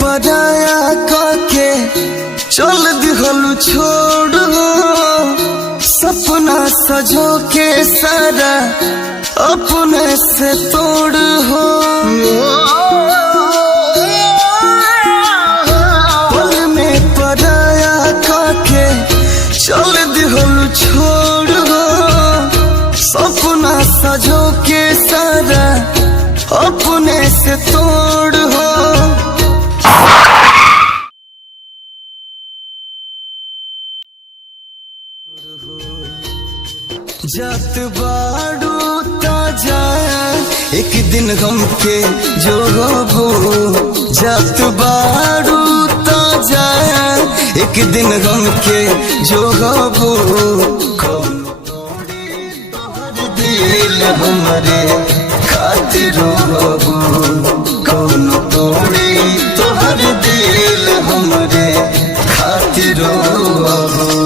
पराया काके चल दिहलु छोड़ सपना सजो के सारा अपने से तोड़ हो। पल में पराया काके चल दिहलु छोड़ सपना सजो के सारा अपने से तोड़ हो। जात बाड़ू ताजा एक दिन हमके जो हो जात बाड़ू ताजा एक दिन हमके जो हो कौन तोड़ी तोहर दिल हमरे खातिर हो कौन तोड़ी तोहर दिल हमरे खातिर हो।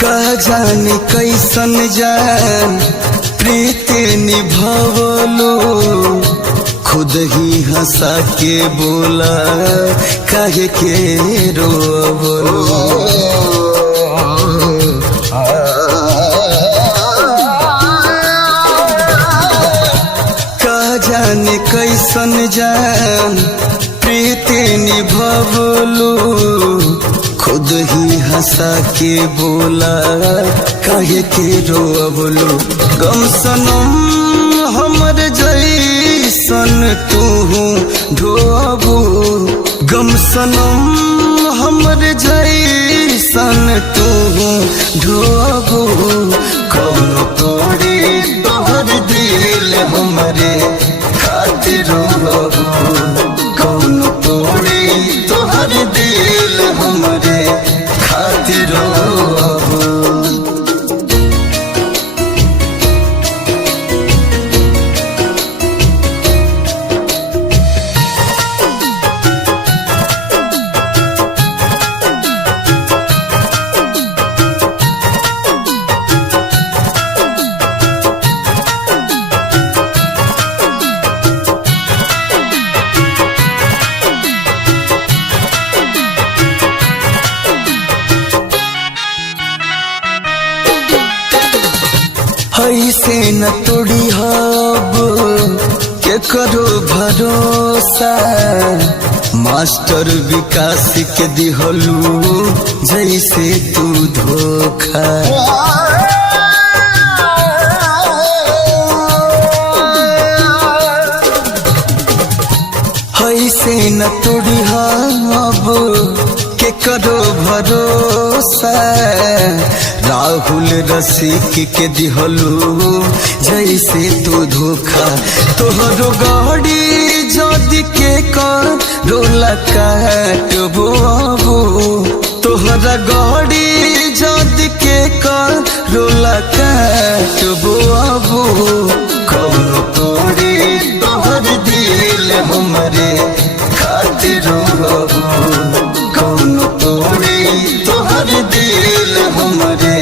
का जाने कैसन जान प्रीति निभावलो खुद ही हंसा के बोला काहे के रोवलो। का जाने कैसन जान प्रीति निभावलो खुद ही हंसा के बोला काहे के रोवलो। गम सनम हमर जैसन तू ढोबू गम सनम हमर जैसन तू ढोबू कौन तोड़ी तोहर दिल हमरे खातिर रोबू कौन तोड़ी तोहर दिल हमरे खातिर रोबू। ऐसे न तोड़ी हब के करो भरोसा मास्टर विकास के दिहलू जैसे तू धोखा। ऐसे न तोड़ी हब के करो भरोसा राहुल रसिक के दिहलू जैसे तू धोखा। तोहरो गाड़ी जदि के रोला काटबो तोहरा गाड़ी जदि के रोला काटबो कौन तोड़ी तोहर दिल हमरे खातिर कौन तोड़ी तोहर दिल हमरे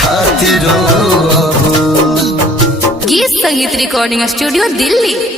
खातिर। गीत संगीत रिकॉर्डिंग स्टूडियो दिल्ली।